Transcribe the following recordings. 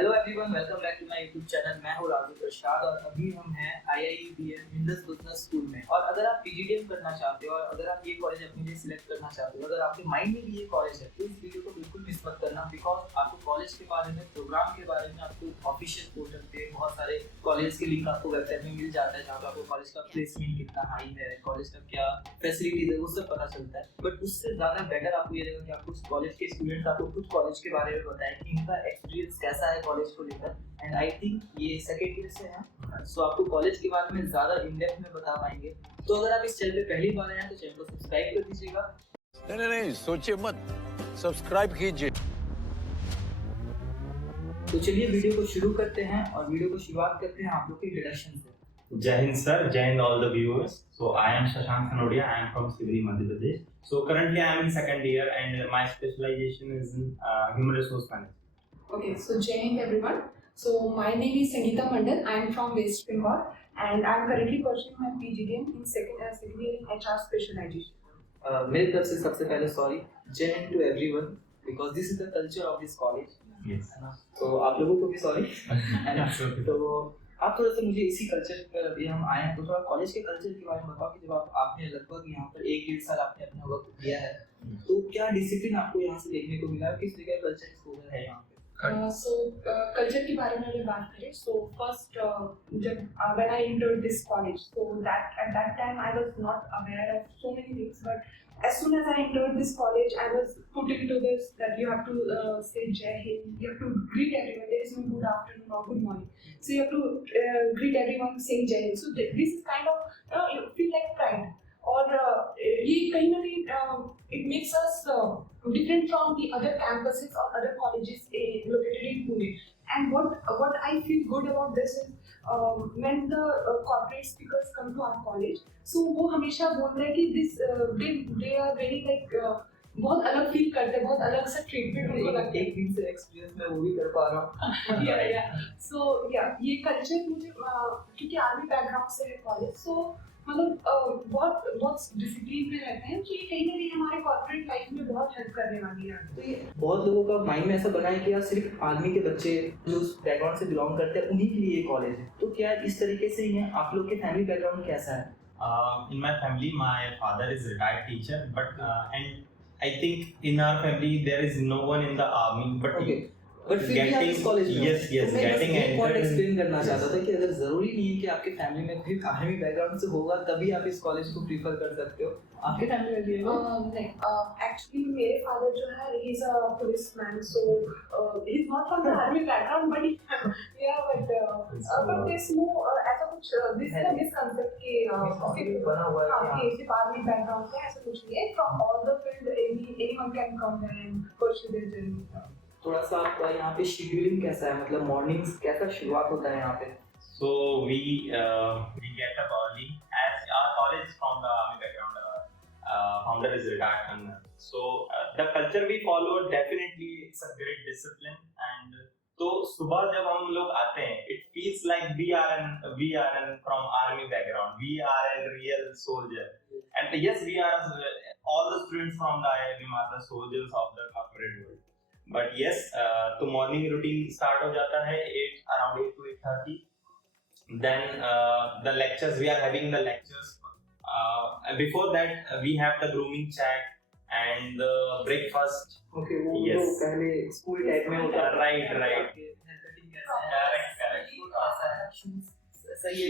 Hello everyone, welcome back to my YouTube channel. मैं हूँ राजू प्रसाद और अभी हम हैं IIBM इंडस बिजनेस स्कूल में। और अगर आप PGDM करना चाहते हो और अगर आप ये कॉलेज अपने लिए सिलेक्ट करना चाहते हो, अगर आपके माइंड में भी ये कॉलेज है तो इस वीडियो को बिल्कुल मिस मत करना, बिकॉज आपको कॉलेज के बारे में, प्रोग्राम के बारे में आपको ऑफिशियल पोर्टल पे बहुत सारे कॉलेज के लिंक आपको वेबसाइट में मिल जाता है, जहाँ पे आपको कॉलेज का प्लेसमेंट कितना हाई है, कॉलेज का क्या फैसिलिटीज है, वो सब पता चलता है। बट उससे ज्यादा बेटर आपको ये रहेगा कि आपको उस कॉलेज के स्टूडेंट्स आपको खुद कॉलेज के बारे में बताएं कि इनका एक्सपीरियंस कैसा है कॉलेज को लेकर। एंड आई थिंक ये सेकेंड ईयर से है, सो आपको कॉलेज के बारे में ज्यादा इन डेप्थ में बता पाएंगे। तो अगर आप इस चैनल पे पहली बार आए हैं तो चैनल को सब्सक्राइब कर दीजिएगा। नहीं सोचिए मत, सब्सक्राइब कीजिए। तो चलिए वीडियो को शुरू करते हैं और वीडियो को शुरुआत करते हैं आप लोग के इंट्रोडक्शन से। Jai Hind sir, Jai Hind all the viewers. So I am Shashank Sanodia. I am from Sivri, Madhya Pradesh. So currently I am in second year and my specialization is in human resource management. Okay, so Jai Hind everyone. So my name is Sangeeta Mandal. I am from West Bengal and I am currently pursuing my PGDM in second year in HR specialization. मेरी तरफ से सबसे पहले sorry, जय हिंद to everyone, because this is the culture of this college. Yes. है ना, तो आप लोगों को भी सॉरी। तो आप थोड़ा सा मुझे इसी कल्चर पर, अभी हम आए हैं तो थोड़ा कॉलेज के कल्चर के बारे में बताओ कि जब आपने लगभग यहाँ पर 1-1.5 साल आपने अपना वक्त दिया है, तो क्या डिसिप्लिन आपको यहाँ से देखने को मिला, किस तरह का कल्चर एक्सपोजर है यहाँ पे? कल्चर के बारे में अगर बात करें, सो फर्स्ट जब when I entered this college, so that at that time I was not aware of so many things, but as soon as I entered this college, I was put into this that you have to say Jai Hind, you have to greet everyone. There is no good afternoon or good morning, so you have to greet everyone saying Jai Hind. So this is kind of you feel like pride. और ये कहीं ना कहीं it makes us different from the other campuses or other colleges located in Pune. And what I feel good about this is when the corporate speakers come to our college, so वो हमेशा बोल रहे हैं कि this they are very like बहुत अलग feel करते हैं, बहुत अलग सा ट्रीटमेंट उनको लगता है। एक दिन से एक्सपीरियंस मैं वो भी कर पा रहा हूँ। सो ये कल्चर मुझे क्योंकि आर्मी बैकग्राउंड से है कॉलेज, सो मतलब बहुत डिसिप्लिन में रहते हैं, तो ये कहीं ना कहीं हमारे कॉर्पोरेट लाइफ में बहुत हेल्प करने वाली है। तो ये बहुत लोगों का माइंड में ऐसा बना है कि यार सिर्फ आर्मी के बच्चे जो उस बैकग्राउंड से बिलोंग करते हैं उन्हीं के लिए ये कॉलेज है, तो क्या इस तरीके से ही है? आप लोग के फैमिली बैकग्राउंड कैसा है? In my family, my father is a retired teacher, but and I think in our family there is no one in the army, but Okay. But फिर भी आप इस कॉलेज में yes, तो मैं बस getting ये पॉइंट entered एक्सप्लेन करना चाहता था कि अगर जरूरी नहीं है कि आपके फैमिली में कोई आर्मी बैकग्राउंड से होगा तभी आप इस कॉलेज को प्रीफर कर सकते हो। आपके फैमिली में भी है? नहीं, एक्चुअली मेरे फादर जो है he is a policeman, so he is not from the army background, but but this no ऐसा कुछ दिस इज अ मिसकंसेप्ट कि बना हुआ है कि सिर्फ आर्मी बैकग्राउंड से ऐसा कुछ नहीं है। From all the field anyone can come and pursue their journey. थोड़ा सा आपका यहाँ पे शेड्यूलिंग कैसा है, मतलब मॉर्निंग्स कैसा शुरुआत होता है यहाँ पे? So we get up early as our college is from the army background. Founder is retired colonel. So the culture we follow definitely it's a great discipline and तो सुबह जब हम लोग आते हैं it feels like we are in from army background. We are a real soldier and yes we are all the students from the IIM are the soldiers of the corporate world. But yes, तो morning routine start हो जाता है around 8 to 8:30. Then the lectures we are having the lectures. Before that we have the grooming chat and the breakfast. Okay, वो Yes. तो पहले school type में होता है। Right. Correct. सही है।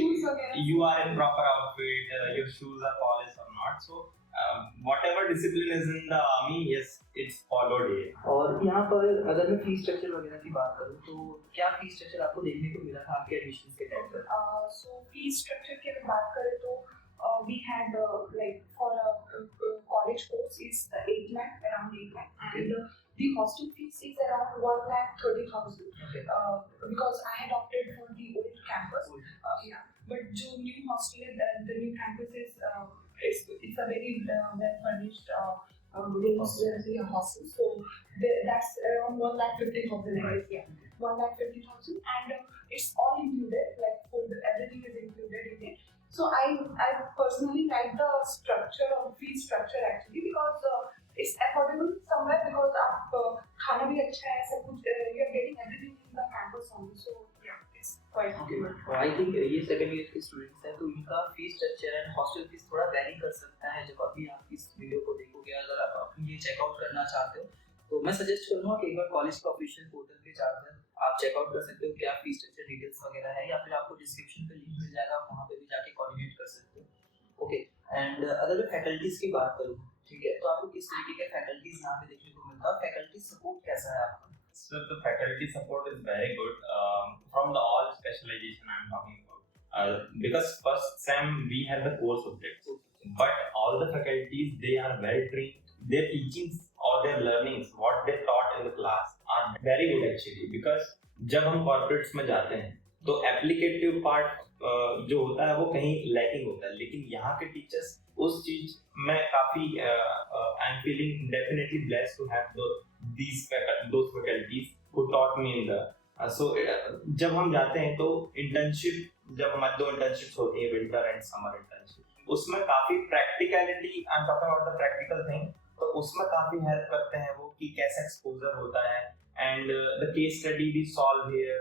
You are in proper outfit. Your shoes are polished or not. So whatever discipline is in the army, yes, it's followed here. और यहाँ पर अगर मैं फीस स्ट्रक्चर वगैरह की बात करूँ तो क्या फीस स्ट्रक्चर आपको देखने को मिला था आपके एडमिशन के टाइम पर? सो फीस स्ट्रक्चर की अगर बात करें तो we had like for a college course is 8 lakh, around 8 lakh, and the hostel fees is around 1,30,000. Okay. Because I had opted for the old campus. But जो new hostel है, the new campus is it's a very well furnished rooms hostel, so that's around 1,50,000 I guess. 1,50,000, and it's all included, like food, everything is included in it. So I personally like the structure of fee structure actually because it's affordable somewhere because आप खाना भी अच्छा है, सब कुछ you are getting everything in the campus a song. So yeah, it's quite good. I think ये second year के students हैं तो इनका fees structure and hostel fees थोड़ा वैरी कर सकता है जब अभी आप इस वीडियो को देखोगे। अगर आप ये चेकआउट करना चाहते हो तो मैं सजेस्ट करूंगा कि एक बार कॉलेज का ऑफिशियल पोर्टल पे जाकर आप चेकआउट कर सकते हो क्या फीस स्ट्रक्चर डिटेल्स वगैरह है, या फिर आपको डिस्क्रिप्शन पे लिंक मिल जाएगा, आप वहाँ पे भी जाके कोऑर्डिनेट कर सकते हो। ओके, एंड अगर मैं फैकल्टीज की बात करूँ, ठीक है, तो आपको किस तरीके के फैकल्टीज यहाँ पे देखने को मिलता है, फैकल्टी सपोर्ट कैसा है आपका? So the faculty support is very good from the all specialization I'm talking about. Because first sem we have the core subjects, but all the faculties they are well trained. Their teachings or their learnings, what they taught in the class, are very good actually. Because जब हम corporates में जाते हैं तो applicative part जो होता है वो कहीं lacking होता है, लेकिन यहाँ के teachers उस चीज में काफी I'm feeling definitely blessed to have those faculties who taught me in the जब हम जाते हैं तो इंटर्नशिप, जब हमारी 2 इंटर्नशिप्स होती है, विंटर एंड समर इंटर्नशिप, उसमें काफी practicality, I am talking about the practical thing, तो उसमें काफी हेल्प करते हैं वो कि कैसा एक्सपोजर होता है and the case study we solve here,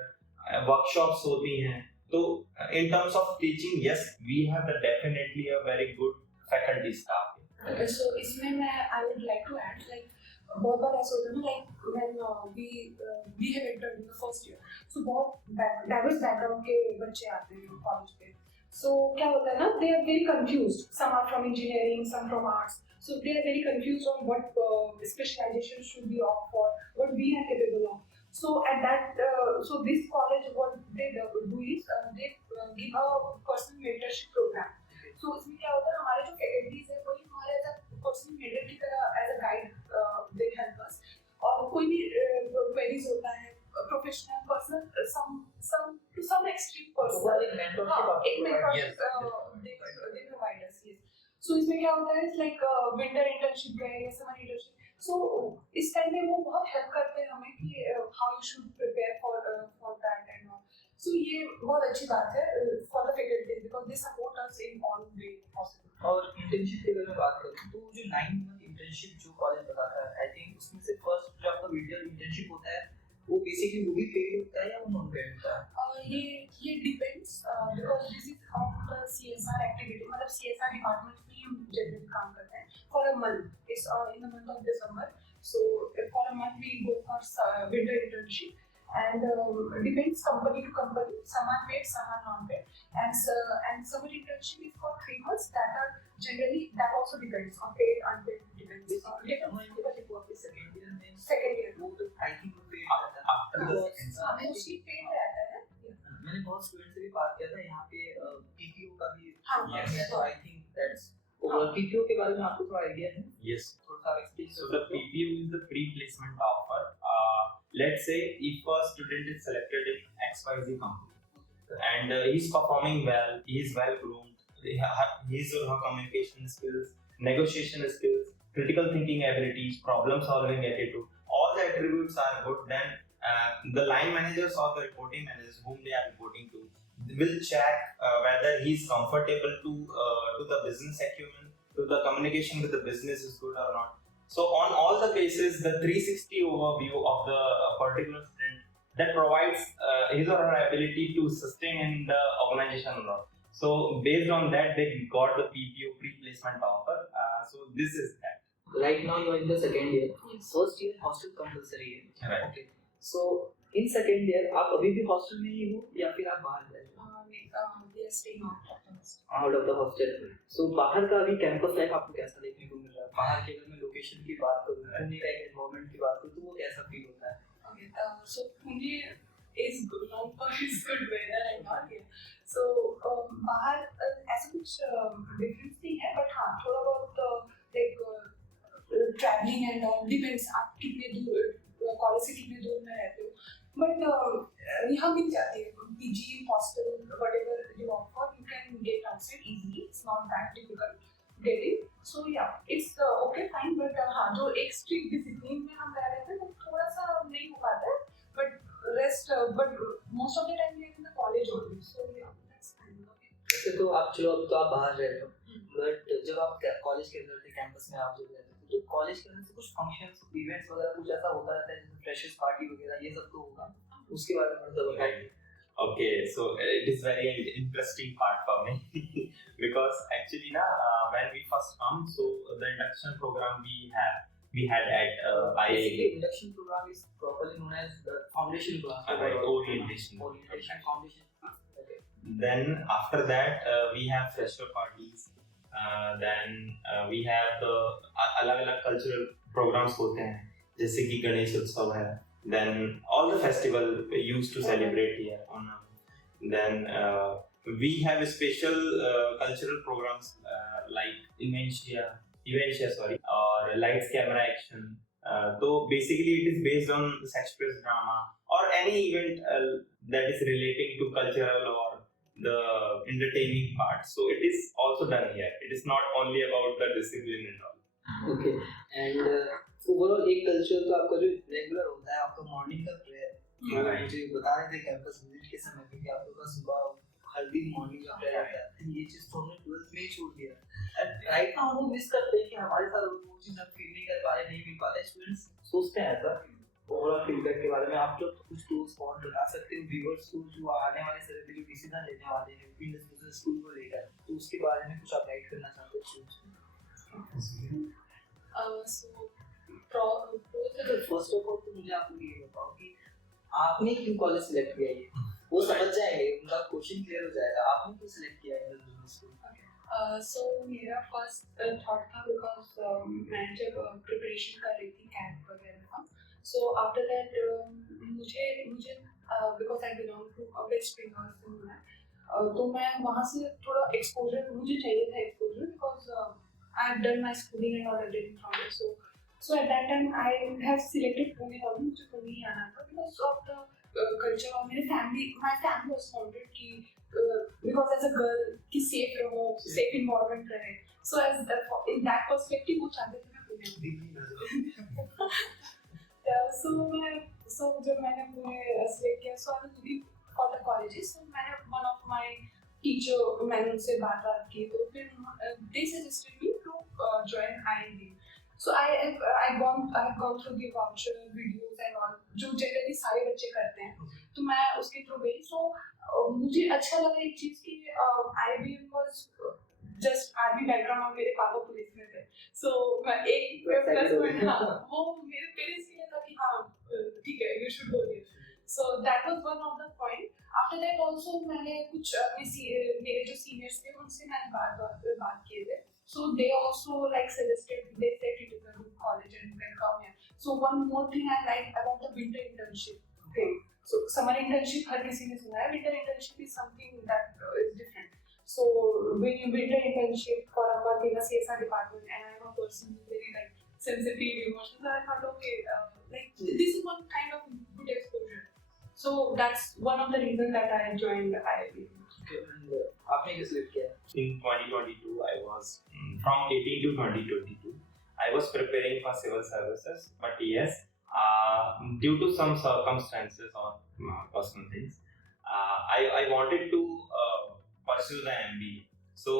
workshops होती हैं। तो in terms of teaching yes we have the definitely a very good faculty staff. So इसमें मैं I would like to add like बहुत बार ऐसा होता है ना like when we have entered in the first year, so बहुत diverse background के बच्चे आते हैं कॉलेज पे, so क्या होता है ना, they are very confused, some are from engineering, some from arts, so they are very confused on what specialization should be opt for, what we are capable of. So at that so this college what they do is they give a personal mentorship program. So इसमें क्या होता है, हमारे जो faculties है वही हमारे as a personal mentor की तरह as a guide they help us, और कोई भी क्वेरीज होता है professional personal some to some extreme personal एक मेंटरशिप एक mentorship they provide us. So इसमें क्या होता है, इट्स लाइक विंटर इंटर्नशिप है या समर इंटर्नशिप, सो इस टाइम में वो बहुत हेल्प करते हैं हमें कि how you should prepare for that and all. So ये बहुत अच्छी बात है for the faculty because they support us in all way possible. और इंटर्नशिप की अगर मैं बात करूँ तो जो 9 मंथ इंटर्नशिप जो कॉलेज बताता है, आई थिंक उसमें से फर्स्ट जो आपका वीडियो इंटर्नशिप होता है वो बेसिकली वो भी पेड होता है या वो नॉन पेड होता है? ये depends because this is on the CSR activity, मतलब सीएसआर डिपार्टमेंट में हम जनरली काम करते हैं for a month, it's in the month of December, so for a month we go for winter internship and depends company to company, some are paid, some are non-paid, and summer internship is for 3 months, that are generally, that also depends on paid unpaid, depends summer internship आपके second year में, second year वो तो I think वो paid रहता है after the second mostly paid रहता है। मैंने बहुत स्टूडेंट से भी बात किया था यहाँ पे पीपीओ का भी हाँ, किया yes. गया, तो I think that's overall PPO के बारे में आपको थोड़ा आइडिया है? यस। थोड़ा सा explain So the PPU is the pre-placement offer. Let's say if a student is selected in XYZ company and he's performing well, he is well groomed, his or her communication skills, negotiation skills, critical thinking abilities, problem solving attitude, all the attributes are good, then the line managers or the reporting managers whom they are reporting to will check whether he is comfortable to the business acumen, to the communication with the business is good or not. So on all the bases, the 360 overview of the particular student that provides his or her ability to sustain in the organization or not. So based on that, they got the PPO pre-placement offer. So this is that. Right now you are in the second year. Yes. First year hostel compulsory है. Right. Okay. So in second year आप अभी भी hostel में ही हो या फिर आप बाहर गए? they are staying out of the hostel. So बाहर का अभी कैंपस लाइफ आपको कैसा देखने को मिल रहा है? बाहर के अगर मैं लोकेशन की बात करूँ, पुणे का एक एनवायरनमेंट की बात करूँ, तो वो कैसा फील होता है? Okay, so Pune is good, known for its good weather and all. So बाहर ऐसा कुछ डिफरेंस नहीं है, बट हाँ थोड़ा बहुत like travelling and all depends आप कितने दूर कॉलेज से कितने दूर में रहते हो, बट यहाँ मिल जाती है PG hostel whatever you offer, you can get outside easily, it's not that difficult getting. So yeah it's okay fine, but हाँ जो एक स्ट्रिक्ट डिसिप्लिन में हम रह रहे थे वो थोड़ा सा नहीं हो पाता है, but rest but most of the time we are in the college only, so yeah that's fine. वैसे तो आप चलो अब तो आप बाहर रह रहे हो, बट जब आप कॉलेज के अंदर थे, कैंपस में आप जब रहते थे, तो कॉलेज के अंदर से कुछ फंक्शंस इवेंट्स वगैरह कुछ ऐसा होता रहता है जैसे फ्रेशर्स पार्टी वगैरह, ये सब तो होगा? उसके बारे में थोड़ा बताओ। Right. Okay, so it is very interesting part for me because actually when we first come, so the induction program we had at Basically, IIT. induction program is properly known as the foundation class. Right, orientation. Orientation, foundation. Okay. Then after that we have fresher parties. Then we have the अलग-अलग cultural programs होते हैं जैसे कि गणेश उत्सव है. Then all the festival we used to celebrate here on. Then we have special cultural programs like Eventia, or lights, camera, action. So basically, it is based on Shakespeare's drama or any event that is relating to cultural or the entertaining part. So it is also done here. It is not only about the discipline and all. Okay. And overall एक culture तो आपका जो regular होता है आपका morning का prayer, Right. मुझे बता रहे थे कैंपस विजिट के समय पे कि आपके पास सुबह हर दिन मॉर्निंग का प्रेयर आता है। ये चीज तो हमने 12th में ही छोड़ दिया एंड राइट नाउ हम मिस करते हैं कि हमारे साथ वो चीज हम फील नहीं कर पा रहे, नहीं मिल पाते। स्टूडेंट्स सोचते हैं ऐसा। ओवरऑल फीडबैक के बारे में आप लोग कुछ क्लोज पॉइंट बता सकते हो व्यूअर्स को जो आने वाले समय पे जो डिसीजन लेने वाले हैं बिजनेस स्कूल को लेकर, तो उसके बारे में कुछ आप गाइड करना चाहते हो? फर्स्ट ऑफ ऑल तो मुझे आप लोग ये बताओ कि आपने क्यों कॉलेज सिलेक्ट किया ये, वो समझ जाएंगे, उनका क्वेश्चन क्लियर हो जाएगा। आपने क्यों सिलेक्ट किया है बिजनेस स्कूल? सो मेरा फर्स्ट थॉट था बिकॉज मैं जब प्रिपरेशन कर रही थी कैंप वगैरह का, सो आफ्टर दैट मुझे because I belong to West Bengal से हूँ मैं, तो मैं वहाँ से थोड़ा एक्सपोजर मुझे चाहिए था exposure because I have done my schooling and all everything from there, so at that time I have selected Pune और मुझे पुणे ही आना था because of the culture और my family was wanted कि because as a girl कि safe रहो, safe environment रहे, so as in that perspective वो चाहते थे मैं पुणे आऊँ। so जब मैंने पुणे select किया, so I was looking for the colleges, so मैंने one of my teacher मैंने उनसे बात की, तो फिर they suggested me to join IIT. So I have gone through the voucher videos and all जो जनरली सारे बच्चे करते हैं, तो मैं उसके थ्रू गई। सो मुझे अच्छा लगा एक चीज़ कि IIBM was just army background और मेरे पापा पुलिस में थे, सो मैं एक प्लस पॉइंट, हाँ वो मेरे पेरेंट्स के लिए था कि हाँ ठीक है you should go there, so that was one of the point. After that also मैंने कुछ मेरे जो सीनियर्स थे उनसे मैंने बात किए थे, so they also like suggested, they said it is a good college and you can come here. So one more thing I like about the winter internship thing, so summer internship हर किसी ने सुना है, winter internship is something that is different. So when you winter internship for a month in a CSR department, and I'm a person who very like sensitive, emotional, so I thought okay, like this is one kind of good exposure. So that's one of the reasons that I joined IIT. Okay, and आपने किस select किया? In 2022, I was from 18 to 2022. I was preparing for civil services, but yes, due to some circumstances or personal things, I wanted to pursue the MBA. So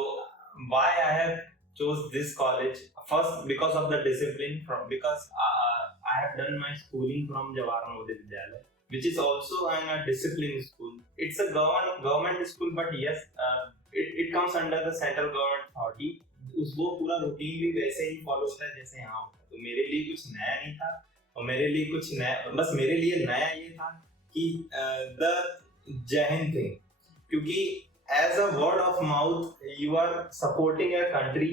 why I have chose this college? First, because of the discipline. Because I have done my schooling from Jawahar Navodaya Vidyalaya, which is also a discipline school. It's a government school, but yes, it comes under the central government authority. वो पूरा routine भी वैसे ही follow होता है जैसे यहाँ होता है, तो मेरे लिए कुछ नया नहीं था, और मेरे लिए कुछ नया, बस मेरे लिए नया ये था कि द जय हिंद थिंग, क्योंकि as a word of mouth you are supporting your country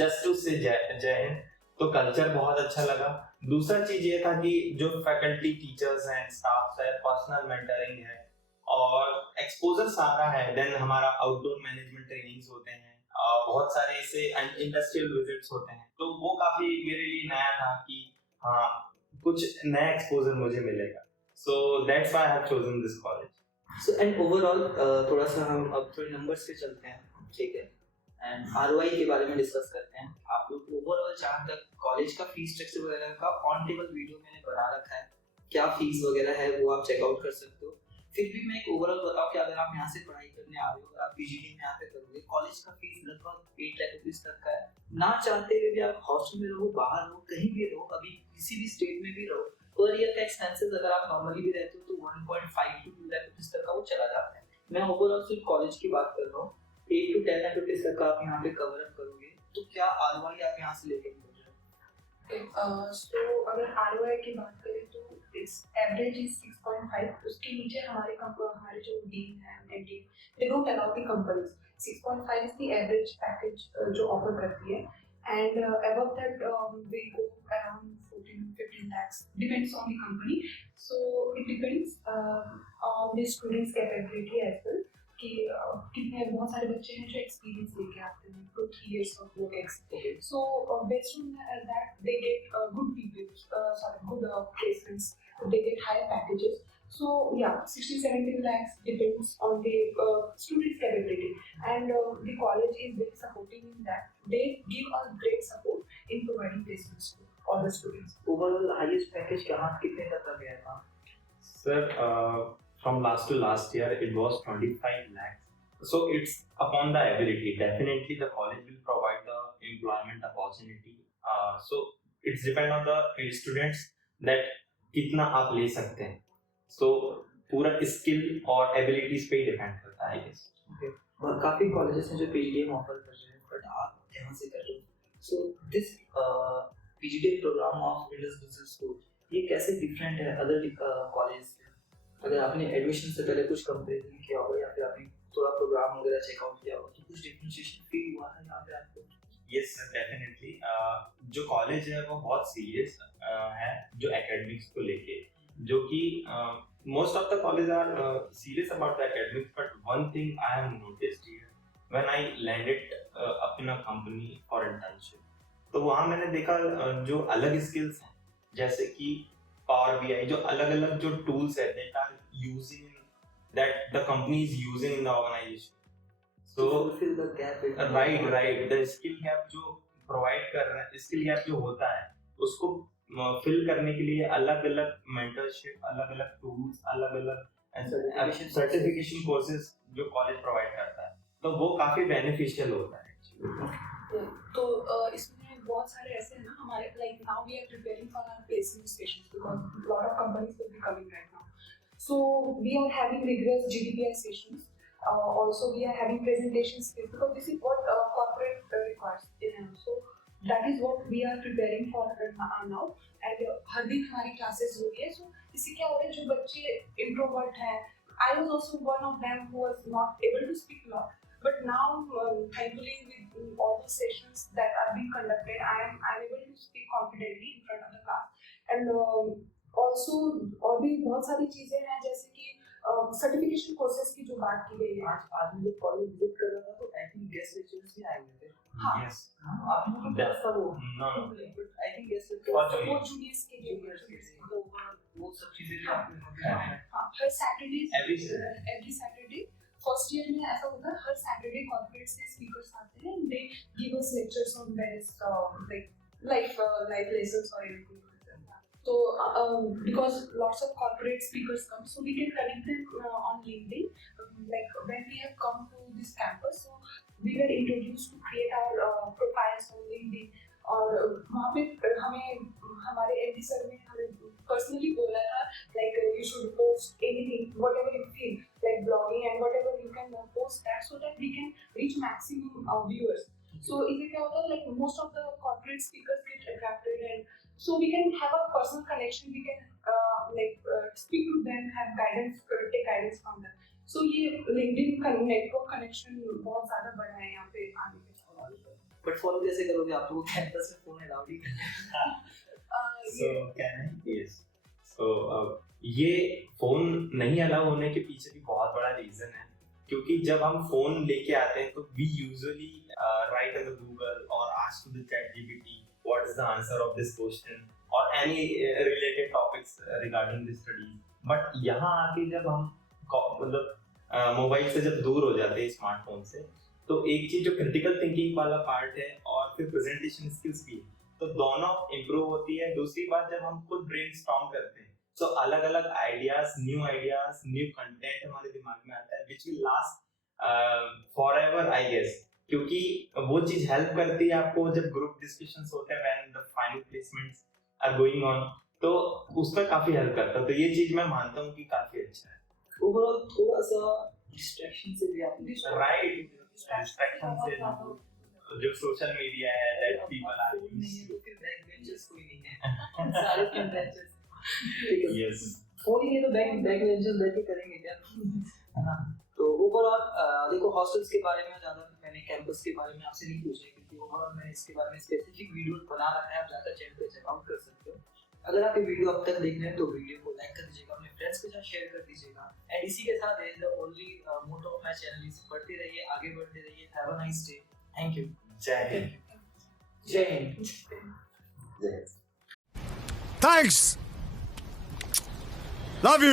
just to say जय हिंद, तो कल्चर बहुत अच्छा लगा। दूसरा चीज ये था कि जो फैकल्टी टीचर्स हैं, स्टाफ है, पर्सनल मेंटरिंग है और एक्सपोजर सारा है। देन हमारा आउटडोर मैनेजमेंट ट्रेनिंग्स होते हैं, बहुत सारे ऐसे इंडस्ट्रियल विजिट्स होते हैं, तो वो काफी मेरे लिए नया था कि हाँ कुछ नया एक्सपोजर मुझे मिलेगा। So that's why I have chosen this college. So and overall थोड़ा सा हम अब थोड़े नंबर्स पे चलते हैं, ठीक है, एंड ROI के बारे में डिस्कस करते हैं। आप लोग ओवरऑल जहाँ तक कॉलेज का फीस स्ट्रक्चर वगैरह का ऑन टेबल वीडियो मैंने बना रखा है, क्या फीस वगैरह है वो आप चेकआउट कर सकते हो। फिर भी मैं एक ओवरऑल बताऊं कि अगर आप यहाँ से पढ़ाई करने आ रहे हो, अगर आप PGDM में यहाँ पे करोगे, कॉलेज का फीस लगभग 8 लाख रुपीस तक का है। ना चाहते हुए भी आप हॉस्टल में रहो, बाहर रहो, कहीं भी रहो, अभी किसी भी स्टेट में भी रहो, पर ईयर का एक्सपेंसेस अगर आप नॉर्मली भी रहते हो तो 1.5 to 2 लाख रुपीस तक का वो चला जाता है। मैं ओवरऑल सिर्फ कॉलेज की बात कर रहा हूँ, 8 to 10 लाख रुपीस तक का आप यहाँ पे कवर अप करोगे, तो क्या ROI आप यहाँ से लेके निकल रहे हो? सो अगर ROI की बात करें तो इट्स एवरेज इज 6.5। उसके नीचे हमारे जो डीन है MD, they don't allow the companies. 6.5 is the average package जो ऑफर करती है, and above that we go around 14-15 lakhs, depends on the company. So it depends on the students capability as well, कि कितने बहुत सारे बच्चे हैं जो एक्सपीरियंस लेके आते हैं, 2-3 years of work experience. So based on that they get good good placements, they get higher packages. So yeah, 60-70 lakhs depends on the student's capability, and the college is very supporting in that. They give us great support in providing placements to all the students. Overall highest package कहाँ कितने तक का गया था? Sir, from last to last year, it was 25 lakhs. So it's upon the ability. Definitely, the college will provide the employment opportunity. So it's depend on the students that कितना आप ले सकते हैं. So पूरा स्किल और abilities पे ही depend करता है, I guess. और काफी कॉलेजेस हैं जो PGDM ऑफर कर रहे हैं, बट आप यहाँ से कर रहे हो। So this PGDM program of Indus business school, ये कैसे डिफरेंट है अदर कॉलेज से? अगर आपने एडमिशन से पहले कुछ कंपैरिजन किया होगा या फिर आपने थोड़ा प्रोग्राम वगैरह चेकआउट किया होगा, तो कुछ डिफरेंशिएशन फील हुआ है यहाँ पे आपको? Yes, sir, definitely. जो कॉलेज है वो बहुत सीरियस है जो एकेडमिक्स को लेके, जो कि most of the colleges are serious about the academics, but one thing I have noticed here when I landed up in a company for internship, तो वहाँ मैंने देखा जो अलग स्किल्स हैं, जैसे कि Power BI, जो अलग-अलग जो टूल्स है that are using that the company is using in the organization. So fulfill the gap. right, the skill gap जो provide कर रहा है, skill gap जो होता है, उसको फिल करने के लिए अलग-अलग मेंटरशिप, अलग-अलग टूल्स, अलग-अलग सर्टिफिकेशन कोर्सेज जो कॉलेज प्रोवाइड करता है, तो वो काफी बेनिफिशियल होता है। तो इसमें बहुत सारे ऐसे हैं ना हमारे, like now we are preparing for our placement sessions because lot of companies will be coming right now. So we are having rigorous GDPR sessions. Also we are having presentation skills because this is what corporate requires. So that is what we are preparing for now. And हर दिन हमारी classes हो रही है. So इससे क्या हो रहा है, जो बच्चे introvert हैं, I was also one of them who was not able to speak a lot. But now, thankfully, with all the sessions that are being conducted, I'm able to speak confidently in front of the class. And also और भी बहुत सारी चीजें हैं, जैसे कि certification courses की जो बात की गई है. आज मैं जब कॉलेज विजिट कर रहा था तो आई थिंक गेस्ट लेक्चरर्स भी आए हुए थे. Yes. आपने तो क्या था वो? No. But I think guest वो लेक्चरर्स जूनियर्स के लिए तो वो सब चीजें भी आपने नोटिस किया है. हाँ, हर Saturday Every Saturday first year में ऐसा होता है, हर सैटरडे कॉर्पोरेट से स्पीकर्स आते हैं, they give us lectures on various life lessons और anything. So because lots of corporate speakers come, so we can connect them on LinkedIn. Like when we have come to this campus, so we were introduced to create our profiles on LinkedIn. और वहाँ पे हमें हमारे MD sir ने हमें personally बोला था, like you should post anything, whatever you feel, like blogging and whatever you can post that, so that we can reach maximum viewers. So इससे क्या होता है, like most of the corporate speakers get attracted, and so we can have a personal connection. We can speak to them, have guidance, take guidance from them. So ये LinkedIn का network connection बहुत ज़्यादा बढ़ा है यहाँ पे आने के बाद. बट फॉलो कैसे करोगे आप? लोग कैंपस में phone allowed he So can I? Yes. So ये फोन नहीं अलाउ होने के पीछे भी बहुत बड़ा रीजन है, क्योंकि जब हम फोन लेके आते हैं तो we usually write in the Google or ask to the ChatGPT what is the answer of this question or any related topics regarding the studies. But यहाँ आके जब हम मतलब मोबाइल से जब दूर हो जाते हैं स्मार्टफोन से, तो एक चीज जो क्रिटिकल थिंकिंग वाला पार्ट है और फिर प्रेजेंटेशन स्किल्स भी है, तो दोनों इम्प्रूव होती है. दूसरी बात, जब हम खुद ब्रेनस्टॉर्म करते हैं तो अलग अलग आइडियाज, न्यू कंटेंट हमारे दिमाग में आता है which will last forever, I guess. क्योंकि वो चीज हेल्प करती है आपको जब ग्रुप डिस्कशंस होते हैं, when the final placements are going on, तो उसमें काफी हेल्प करता है, तो ये चीज मैं मानता हूँ कि काफी अच्छा है। ओवरऑल थोड़ा सा डिस्ट्रैक्शन से भी आप राइट, डिस्ट्रैक्शन से जो सोशल मीडिया है दैट पीपल आर यूजिंग, तो फिर बैक बेंचर्स कोई नहीं है, सारे फ्रंट बेंचर्स। यस फोन ही है तो बैक बेंचर्स बैठ के करेंगे क्या, है ना। तो ओवरऑल देखो हॉस्टल्स के बारे में ज़्यादा मैंने कैंपस के बारे में आपसे नहीं पूछा है, क्योंकि ओवरऑल मैंने इसके बारे में स्पेसिफिक वीडियो बना रखा है, आप जाकर चैनल पे चेकआउट कर सकते हो। अगर आप ये वीडियो अब तक देख रहे हैं तो वीडियो को लाइक कर दीजिएगा, अपने फ्रेंड्स के साथ शेयर कर दीजिएगा। एंड इसी के साथ the only motto of my channel is बढ़ते रहिए, आगे बढ़ते रहिए। Have a nice day, thank you, जय हिंद। जय हिंद। Thanks. Love you.